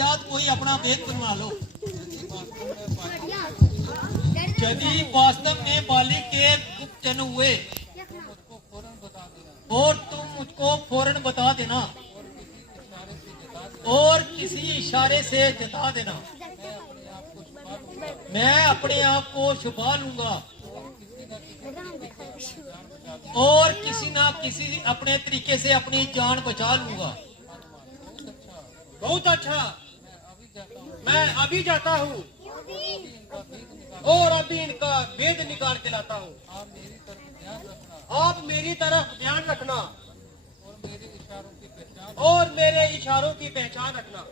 जात कोई अपना भेद बनवा लो। यदि वास्तव में बाली के गुप्त जन हुए और तुम मुझको फौरन बता देना और किसी इशारे से जता देना, मैं अपने आप को छुपा लूंगा और किसी ना किसी अपने तरीके से अपनी जान बचा लूंगा। बहुत अच्छा, मैं अभी जाता हूँ और अभी इनका भेद निकाल के लाता हूँ। आप मेरी तरफ ध्यान रखना और मेरे इशारों की पहचान रखना।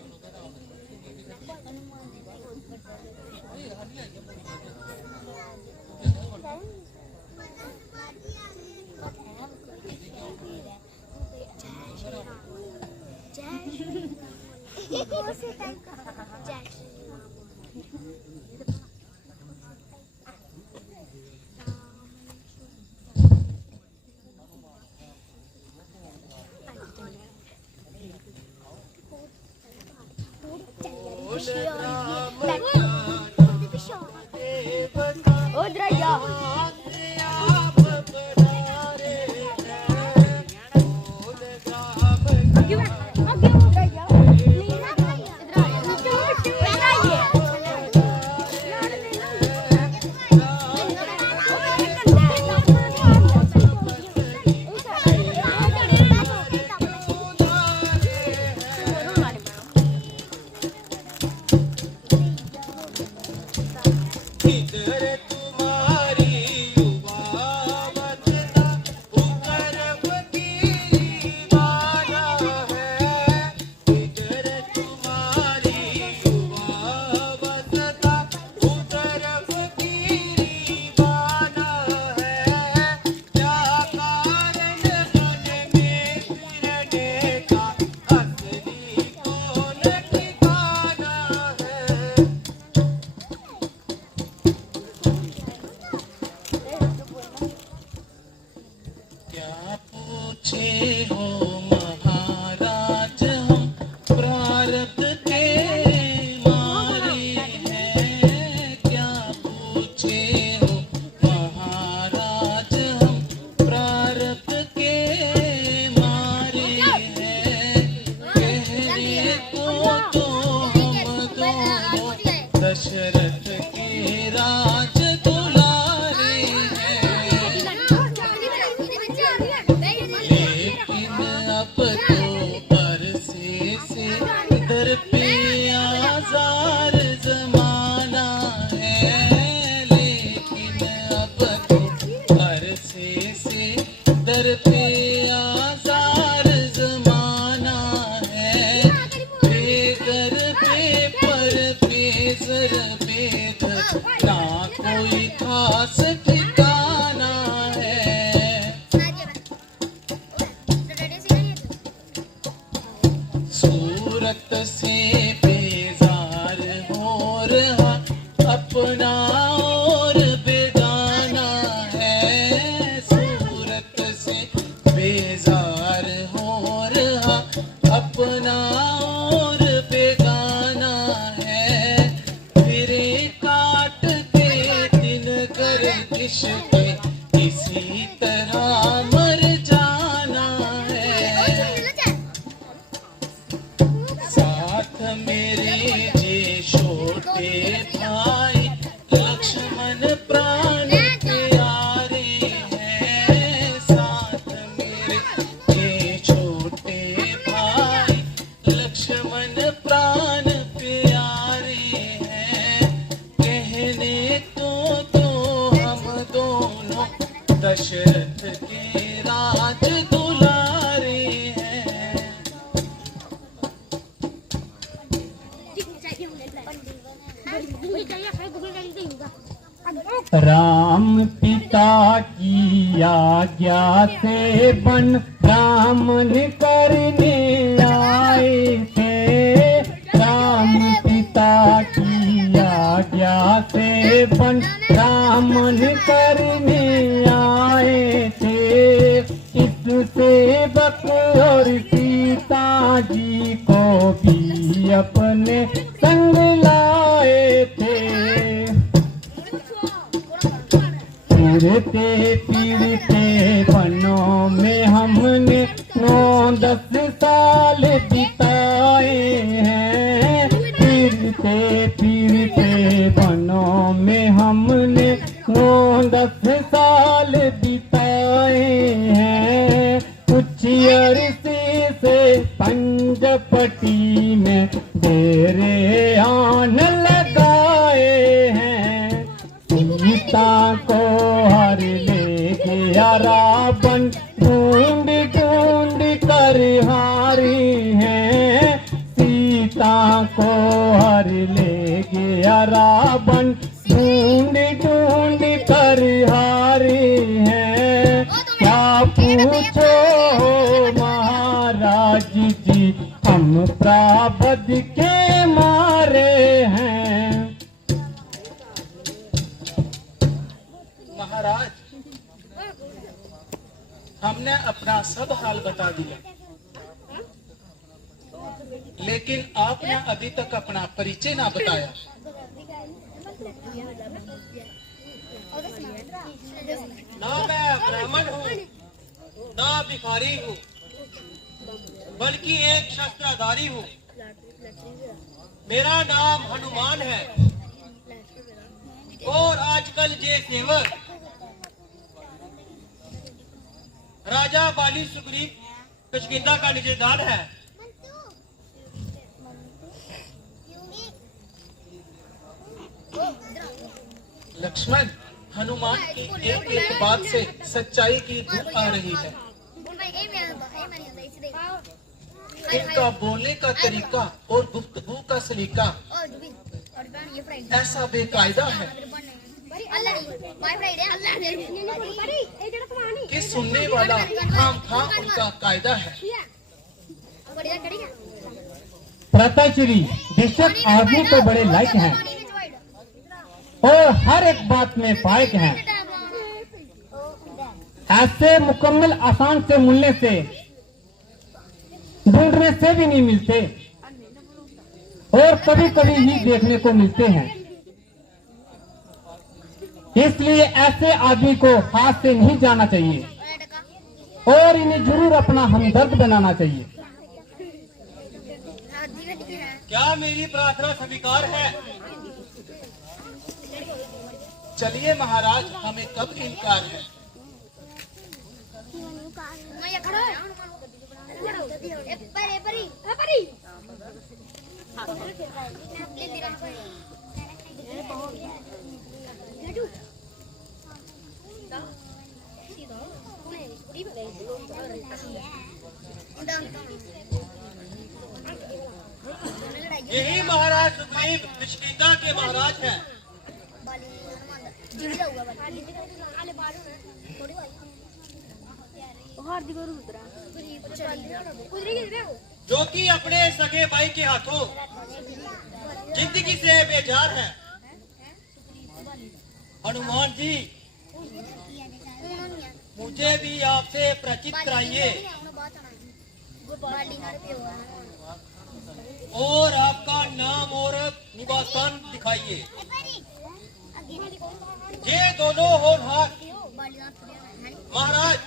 राम पिता की आज्ञा से वन रामन करने आए थे। राम पिता की आज्ञा से वन रामन करने आए थे। इस सेवक और सीता जी को भी अपने संग लाए थे। फिरते फिरते वनों में हमने 9-10 साल बिताए हैं। फिरते फिरते वनों में हमने 9-10 साल बिताए हैं। कुछ अरसे से पंजपटी में डेरे आन लगाए हैं। सीता को हर ले गया रावण, ढूंढ ढूंढ कर हारी है। सीता को हर ले गया रावण, ढूंढ ढूंढ कर हारी है। क्या पूछो महाराज जी, हम प्राबद के मारे हैं। महाराज, हमने अपना सब हाल बता दिया, लेकिन आपने अभी तक अपना परिचय ना बताया। ना मैं ब्राह्मण हूँ, ना भिखारी हूँ, बल्कि एक शस्त्रधारी हूँ। मेरा नाम हनुमान है और आजकल ये सेवक राजा बाली सुग्रीव किष्किंधा का निजेदार है। लक्ष्मण, हनुमान की एक एक बात से सच्चाई की धूप आ रही है। इनका बोलने का तरीका और गुफ्तगू का सलीका ऐसा बेकायदा है कि सुनने वाला खाम उनका कायदा है। प्रताश्री बेशक आदमी तो बड़े लायक हैं और हर एक बात में पायक हैं। ऐसे मुकम्मल आसान से मिलने से, ढूंढने से भी नहीं मिलते और कभी कभी ही देखने को मिलते हैं। इसलिए ऐसे आदमी को हाथ से नहीं जाना चाहिए और इन्हें जरूर अपना हमदर्द बनाना चाहिए। क्या मेरी प्रार्थना स्वीकार है? चलिए महाराज, हमें कब इनकार है। यही महाराज सुग्रीव किष्किंधा के महाराज हैं। जो कि अपने सगे भाई के हाथों जिंदगी से बेजार है। हनुमान जी, मुझे भी आपसे परिचित कराइए और आपका नाम और निवास स्थान दिखाइए। ये दोनों होनहार महाराज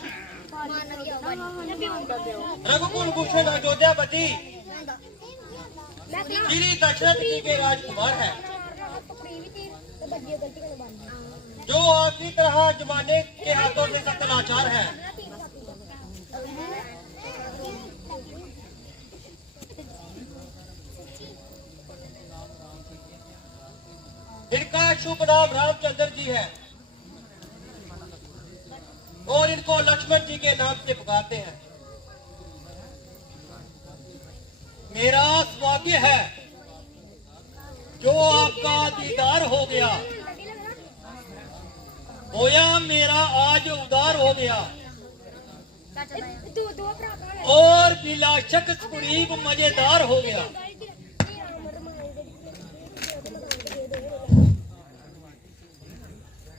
रघुकुल भूषण अयोध्यापति श्री दशरथ जी के राजकुमार हैं, जो आपकी तरह जमाने के हाथों में सख्त लाचार है। इनका शुभ नाम रामचंद्र जी है और इनको लक्ष्मण जी के नाम से पुकारते हैं। मेरा सौभाग्य है जो आपका दीदार हो गया, होया मेरा आज उदार हो गया और बिलाशक सुग्रीव मजेदार हो गया।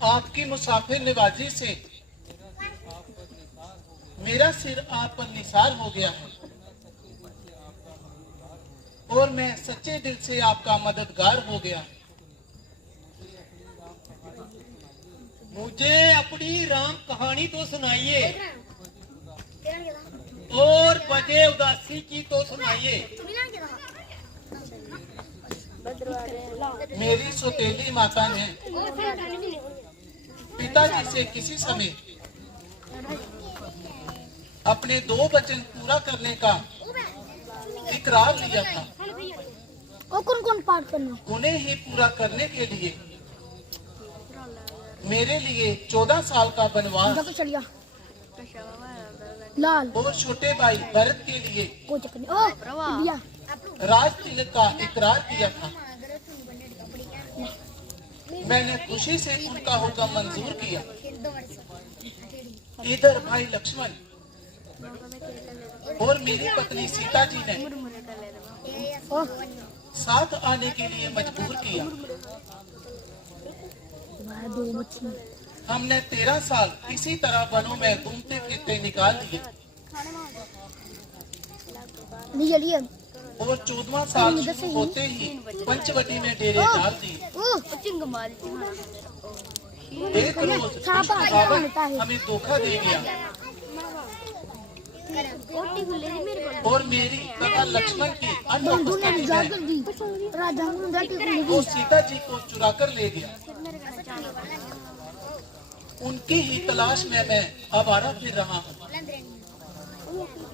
आपकी मुसाफिर निवाजी से मेरा सिर आप पर निसार हो गया है। और मैं सच्चे दिल से आपका मददगार हो गया। मुझे अपनी राम कहानी तो सुनाइए और वजह उदासी की तो सुनाइए। मेरी सौतेली माता ने पिताजी से किसी समय अपने 2 वचन पूरा करने का इकरार लिया था। और कौन कौन पाठ करना? उन्हें ही पूरा करने के लिए मेरे लिए 14 साल का वनवास जब चल गया लाल और छोटे भाई भरत के लिए कोई चक्कर नहीं। ओ दिया राज तिलक का इकरार किया था। मैंने खुशी से उनका हुक्म मंजूर किया। इधर भाई लक्ष्मण और मेरी पत्नी सीता जी ने ओ साथ आने के लिए मजबूर किया। तुम्हारा 2 मछली हमने 13 साल इसी तरह वनों में घूमते फिरते निकाल दिए नहीं चलिए। और 14वां साल शुरू होते ही पंचवटी में डेरे डाल दिए। एक रोज कृष्ण बाबा हमें धोखा दे गया और मेरी तथा लक्ष्मण की अनुपस्थिति में राजा वो सीता जी को चुरा कर ले गया। उनकी ही तलाश में मैं आवारा फिर रहा हूँ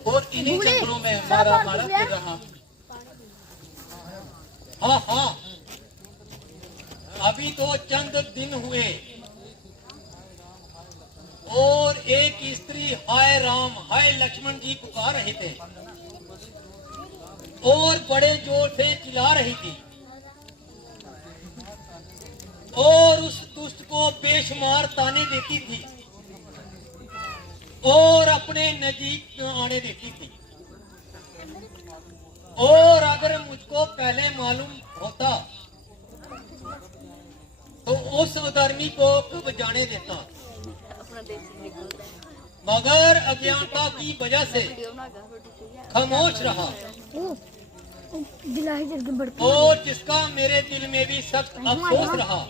और इन्हीं जंगलों में मारा मारा फिर रहा हूँ। हाँ हाँ, अभी तो चंद दिन हुए और एक स्त्री हाय राम हाय लक्ष्मण जी पुकार रहे थे और बड़े जोर से चिल्ला रही थी और उस दुष्ट को बेशुमार ताने देती थी और अपने नजदीक आने देती थी। और अगर मुझको पहले मालूम होता तो उस अधर्मी को कब जाने देता, मगर अज्ञानता की वजह से खामोश रहा और जिसका मेरे दिल में भी सख्त अफसोस रहा।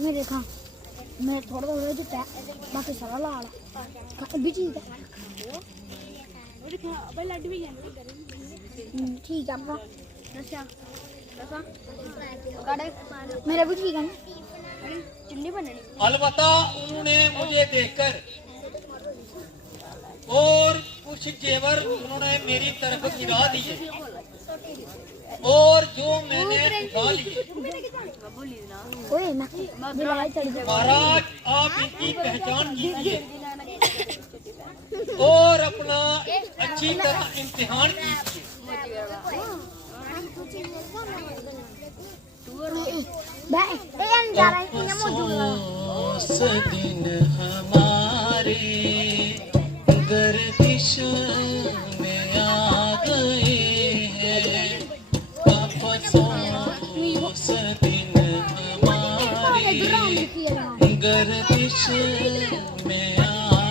मैं देखा मैं थोड़ा थोड़ा जो क्या बाकी सारा लाल भी ठीक है। ठीक है आपका मेरा भी ठीक है ना चिल्ली बननी। अलबत्ता उन्होंने मुझे देखकर और कुछ जेवर उन्होंने मेरी तरफ गिरा दिए और जो मैंने उठा लिए। ओए ना महाराज आप इनकी पहचान कीजिए और अपना अच्छी तरह इम्तिहान कीजिए। अफसोस दिन हमारे गर्दिश में आ गए हैं। अफसोस दिन हमारे गर्दिश में आ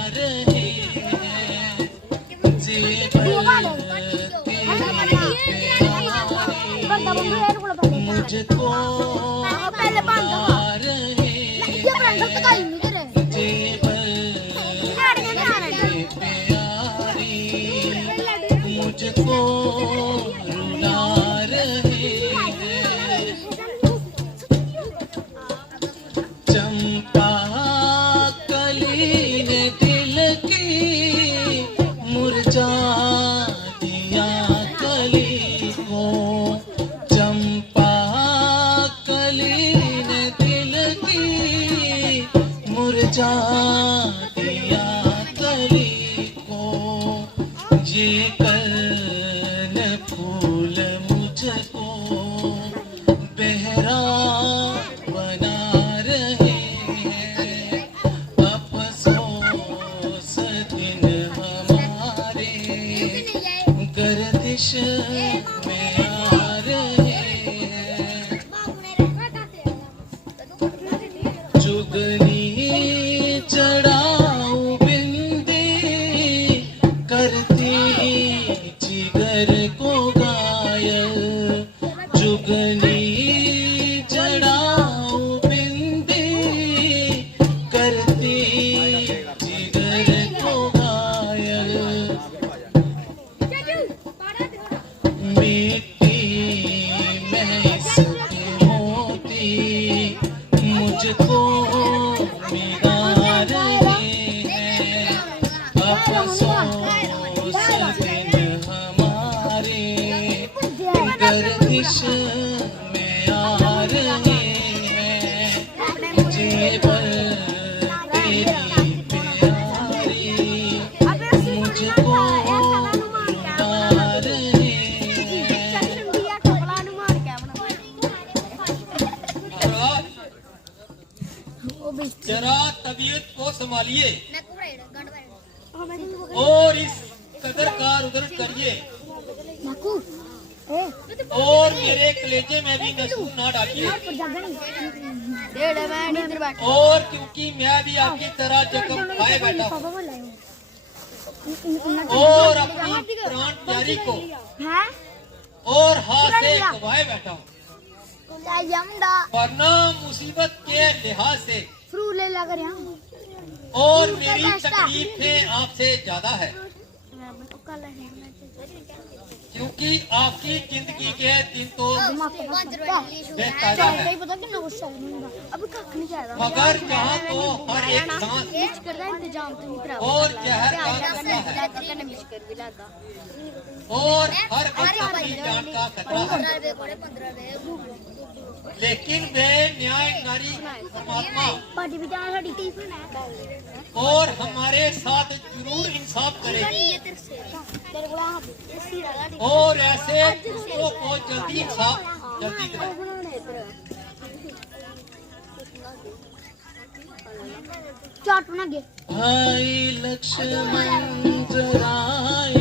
रहे हैं। जेवर तेरी मुझको आ रहे मुझको रुला रहे हैं। चंपा कली ने दिल की मुरझा दिया कली को। चंपा कली ने दिल की मुरझा दिया कली को। ये कर्ण फूल मुझको बहरा बना रहे हैं। अफसोस दिन हमारे गर्दिश में आ रहे हैं। जुगनी चढ़ा जरा तबीयत को संभालिए और इस कदर का रुदर करिए और मेरे कलेजे में भी नसूर ना डालिए। और क्योंकि मैं भी आपकी तरह जख्म खाए बैठा हूँ और अपनी प्राण प्यारी को और हाथ से गवाए बैठा हूँ, वरना मुसीबत के लिहाज से और मेरी तकलीफें आपसे ज्यादा है, क्योंकि आपकी जिंदगी के दिन तो बेताजा है, मगर जहाँ तो हर एक सांस और जहर का खतरा है और हर वक्त की जान का खतरा है। लेकिन वे न्याय नारी परमात्मा और हमारे साथ जरूर इंसाफ करेगी और ऐसे दूसरों को जल्दी इंसाफ जल्दी दिलाए। भाई लक्ष्मण जरा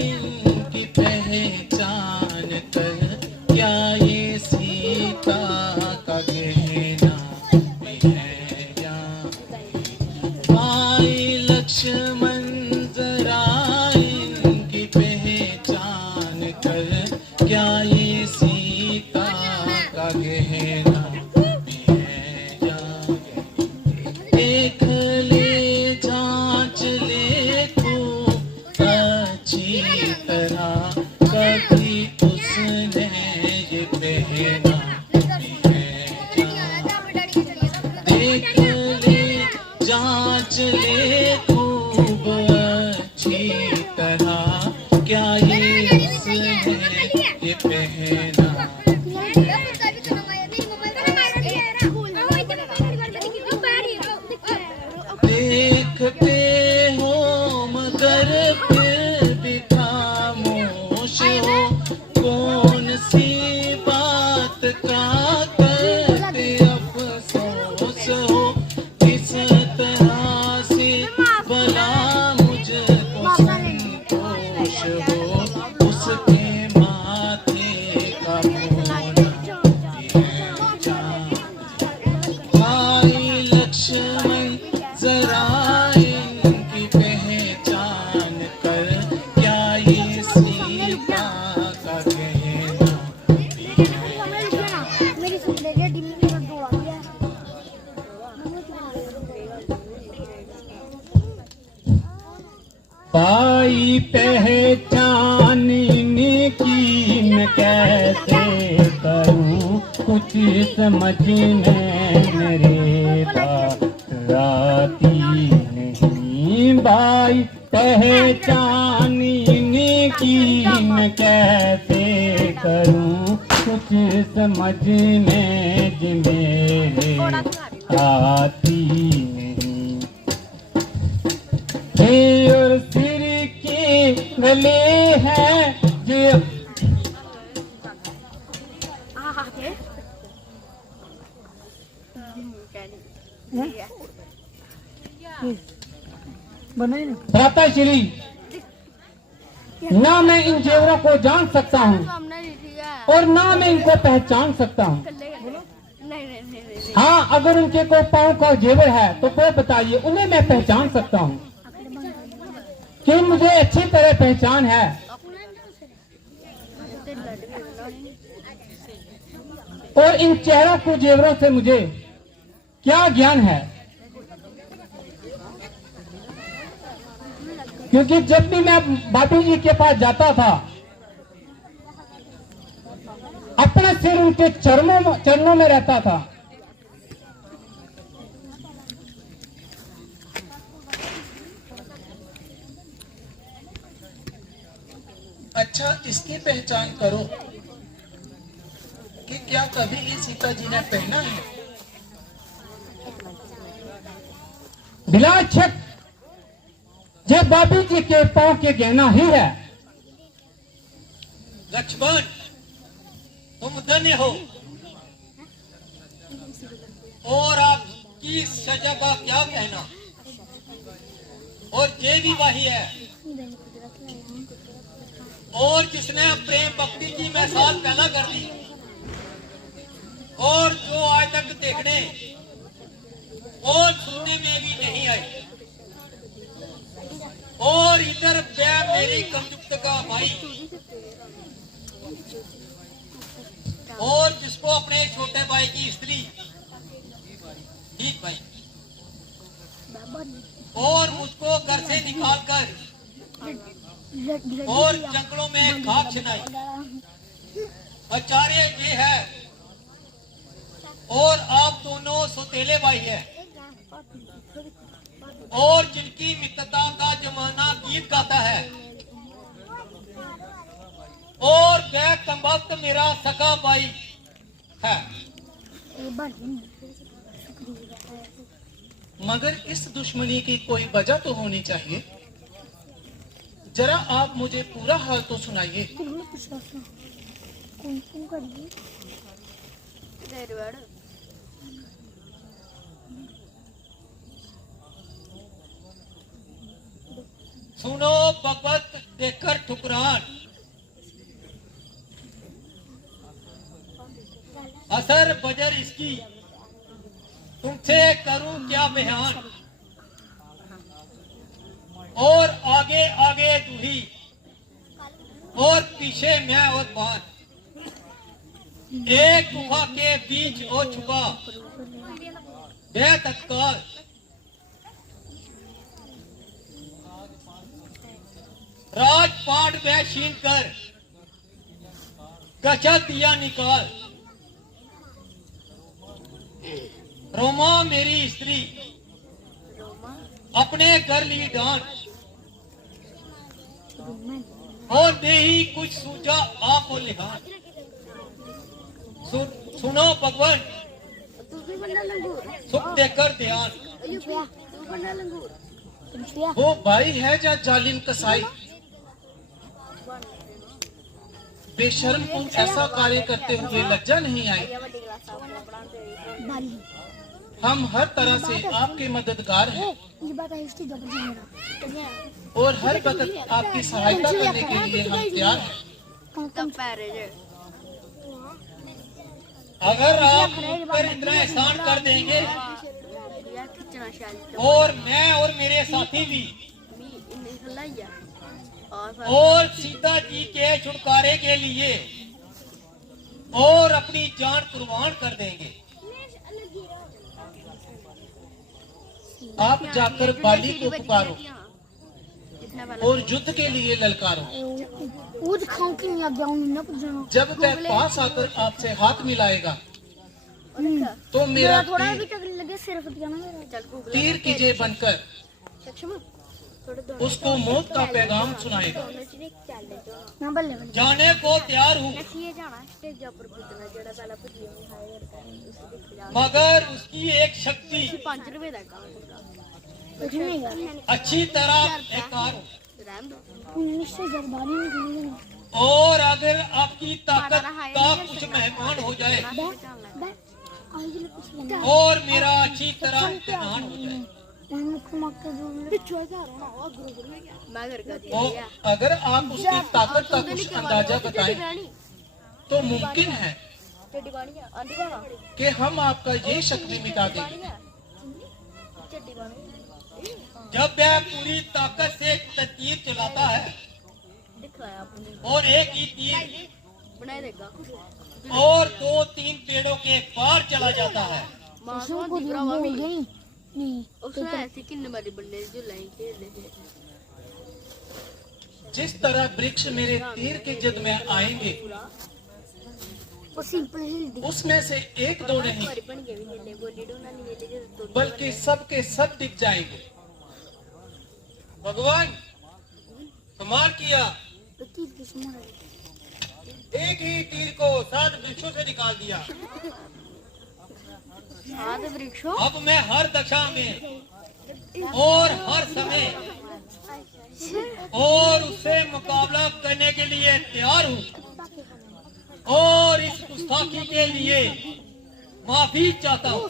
इनकी पहचान कर, क्या ये सीता का गहना है या? भाई लक्ष्मण जरा इनकी पहचान कर, क्या ये सीता का गहना है या? देख ले जांच ले खूब अच्छी तरह, कभी उसने ये पहना है या? देख ले जांच ले खूब अच्छी तरह, क्या ये उसने ये पहना? देखते हो मगर फिर भी खामोश हो, कौन सी बात का करते अफसोस हो, किस तरह से भला मुझको संतोष हो, उसके माथे का भाई लक्ष्मण जरा इनकी पहचान कर, क्या ये सीता का गहना? पाई पहचानने की मैं कैसे करूं, कुछ समझ में मेरे बात आती नहीं। भाई पहचानने की मैं कैसे करूं, कुछ समझ में मेरे आती नहीं। और सिर के गले हैं जो भ्राताश्री, ना मैं इन जेवरों को जान सकता हूँ और ना मैं इनको पहचान सकता हूँ। हाँ, अगर उनके कोई पाँव का जेवर है तो वो बताइए, उन्हें मैं पहचान सकता हूँ कि मुझे अच्छी तरह पहचान है। और इन चेहरों को जेवरों से मुझे क्या ज्ञान है, क्योंकि जब भी मैं बापू जी के पास जाता था, अपना सिर उनके चरणों में रहता था। अच्छा, इसकी पहचान करो कि क्या कभी ये सीता जी ने पहना है? बिला शक ये बाबी जी के पांव के गहना ही है। लक्ष्मण, तुम धन्य हो। और आपकी सजा का क्या कहना। और ये भी वही है और जिसने प्रेम भक्ति की मिसाल पैदा कर दी और जो आज तक देखने और सुनने में भी नहीं आई। और इधर मेरी कमजुक्त का भाई और जिसको अपने छोटे भाई की स्त्री, ठीक भाई, और मुझको घर से निकालकर और जंगलों में खाक छिनाई। आचार्य ये है और आप दोनों सौतेले भाई हैं और जिनकी मित्रता का जमाना गीत गाता है और वह कमबख्त मेरा सगा भाई है। मगर इस दुश्मनी की कोई वजह तो होनी चाहिए। जरा आप मुझे पूरा हाल तो सुनाइए। सुनो भगवत देखकर ठुकरान, असर बजर इसकी, तुमसे करूं क्या बयान। और आगे आगे दूही और पीछे मैं और बान, एक गुफा के बीच ओ छुपा बे तत्काल। राजपाट में छीन कर गचा दिया निकाल। रोमा मेरी स्त्री अपने घर ली डांट और दे ही कुछ सूझा आप लिहान। सुनो भगवान, सुख देकर ध्यान। वो भाई है या जालिम कसाई, बेशर्म को ऐसा कार्य करते हुए लज्जा नहीं आई। हम हर तरह से आपके मददगार हैं और हर वक्त आपकी सहायता करने के लिए हम तैयार हैं। अगर आप मुझ पर इतना एहसान कर देंगे और मैं और मेरे साथी भी और सीता जी के छुटकारे के लिए और अपनी जान कुर्बान कर देंगे। आप जाकर बाली को पुकारो और युद्ध के लिए ललकारो। जब वह पास आकर आपसे हाथ मिलाएगा तो मेरा तीर कीजिए बनकर उसको मौत का पैगाम सुनाएगा। जाने को तैयार हूँ मगर उसकी एक शक्ति अच्छी तरह बेकार और अगर आपकी ताकत का कुछ मेहमान हो जाए और मेरा अच्छी तरह इम्तिहान हो जाए तो अगर आप उसकी ताकत का कुछ अंदाजा बताएं तो मुमकिन है कि हम आपका ये शक भी मिटा देंगे। जब वह पूरी ताकत से तीर चलाता है और एक ही तीर और 2-3 पेड़ों के पार चला जाता है। जिस तरह वृक्ष मेरे तीर के जद में आएंगे उसमें से एक दो नहीं बल्कि सब के सब दिख जाएंगे। भगवान कमाल किया, एक ही तीर को 7 वृक्षों से निकाल दिया। अब मैं हर दशा में और हर समय और उससे मुकाबला करने के लिए तैयार हूँ और इस गुस्ताखी के लिए माफी चाहता हूँ।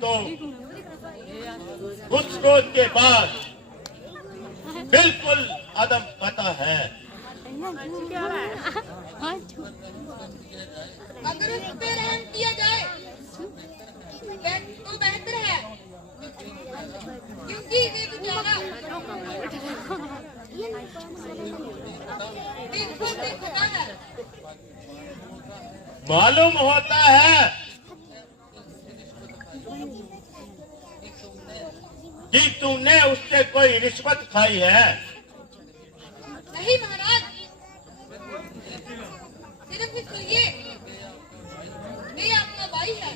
तो उस रोज के बाद बिल्कुल अदम पता है। अगर उस पे रहम किया जाए तो बेहतर है, क्योंकि वे बेचारा बिल्कुल देखता है। मालूम होता है कि तूने उससे कोई रिश्वत खाई है। नहीं महाराज, सिर्फ इसलिए वे आपका भाई है।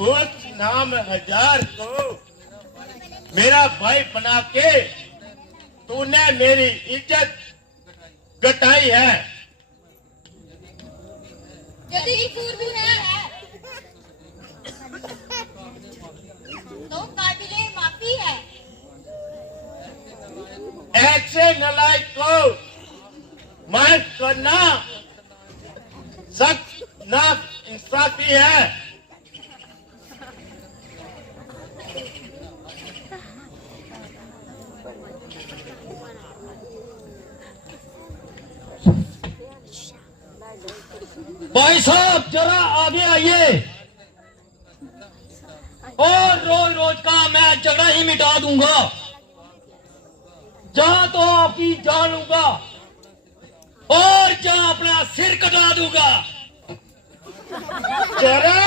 उस नाम हजार को मेरा भाई बना के तूने मेरी इज्जत घटाई है। यदि कसूर भी है तो काबिले माफी है। ऐसे नालायक को माफ करना सख्त ना इंसाफी है। भाई साहब जरा आगे आइए और रोज रोज का मैं झगड़ा ही मिटा दूंगा। जहां तो आपकी जान लूंगा और जहां अपना सिर कटा दूंगा। जरा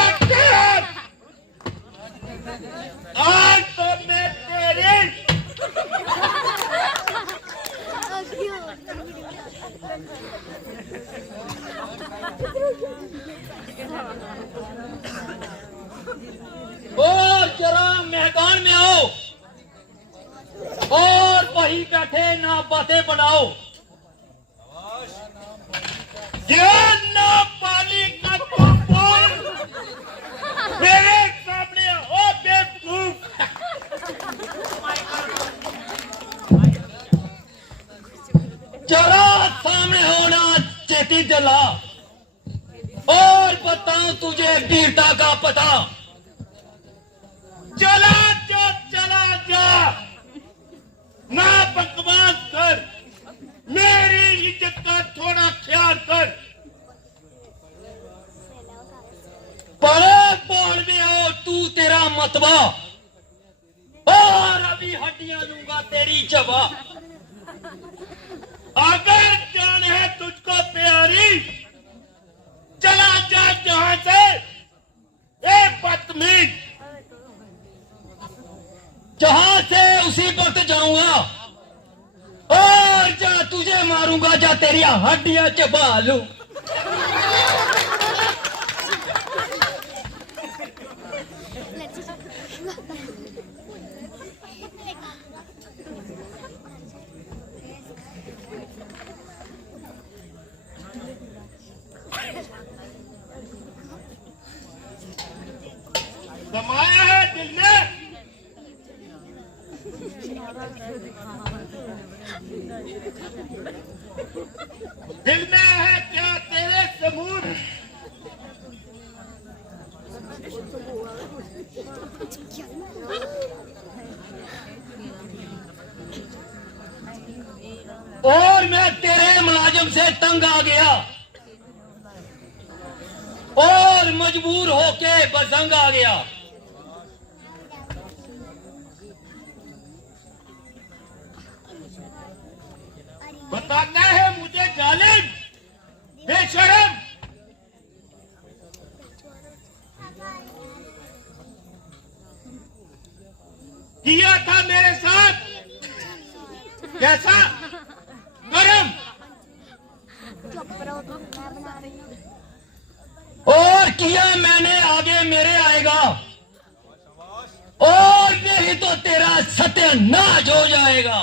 आज तो मैं तेरी और जरा मैदान में आओ और वहीं बैठे ना बातें बनाओ। ना पानी का तू बोल मेरे सामने हो बेवकूफ। जरा सामने होना चेती जला और बताऊं तुझे वीरता का पता। चला जा ना बकवास कर, मेरी इज्जत का थोड़ा ख्याल कर। बड़े बाढ़ में आओ तू तेरा मतबा और अभी हड्डियां लूंगा तेरी जबा। अगर जान है तुझको प्यारी चला जा जहां से, ए बदतमीज। जहां से उसी वक्त जाऊंगा और जा तुझे मारूंगा, जा तेरी हड्डियां चबा लूं। समाया है दिल में है क्या तेरे सबूत? और मैं तेरे मुलाजिम से तंग आ गया और मजबूर होके बजंग आ गया। बताता है मुझे जालिम बेशरम। किया था मेरे साथ कैसा करम, और किया मैंने आगे मेरे आएगा और नहीं तो तेरा सत्यानाश हो जाएगा।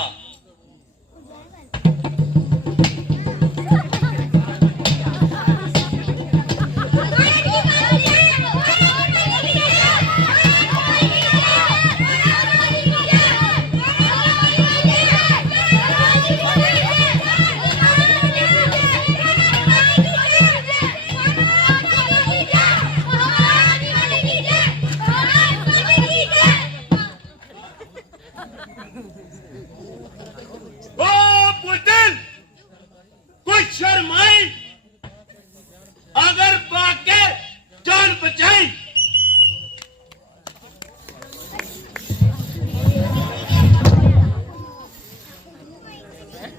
शर्माए